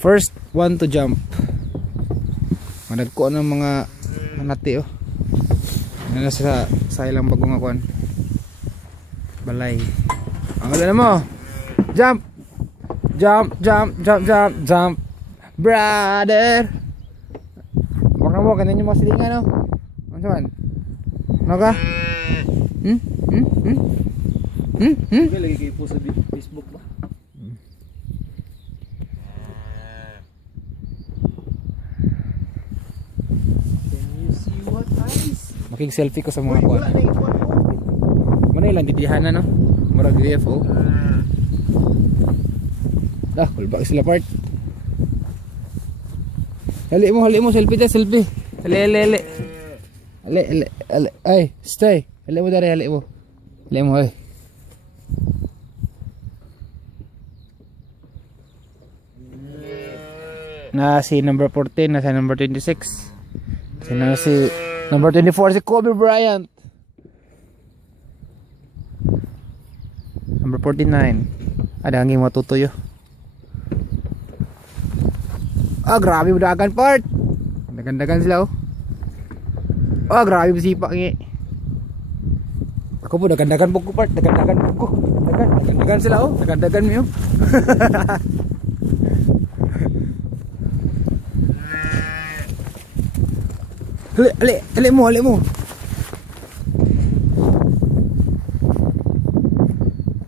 First one to jump. Managko ng mga manati oh. Ano sa ilang bagong akuan. Balay. Ang ulan mo. Jump. Jump, jump, jump, jump, jump. Brother. Baka mo kanina mo silingan no. Ano man? Ano ka? Lagi kayo po sa Facebook ba? Making selfie ko sa mga kuan. Mana ilang didihan na no? Murag DFO. Kulbak sila part. Hali mo selfie ta selfie. Ali. Ay, stay. Hali mo dari hali mo. Hali mo ay. Na si number 14 na si number 26. Si number 24 si Kobe Bryant. Number 49. Ada hangin matutuyo. Grabe dagan part. Dagan-dagan sila oh. Grabe bisipak ngi. Ako po dagan-dagan po ko part, dagan-dagan po ko. Dagan sila oh, dagan-dagan mi oh. Ali mo.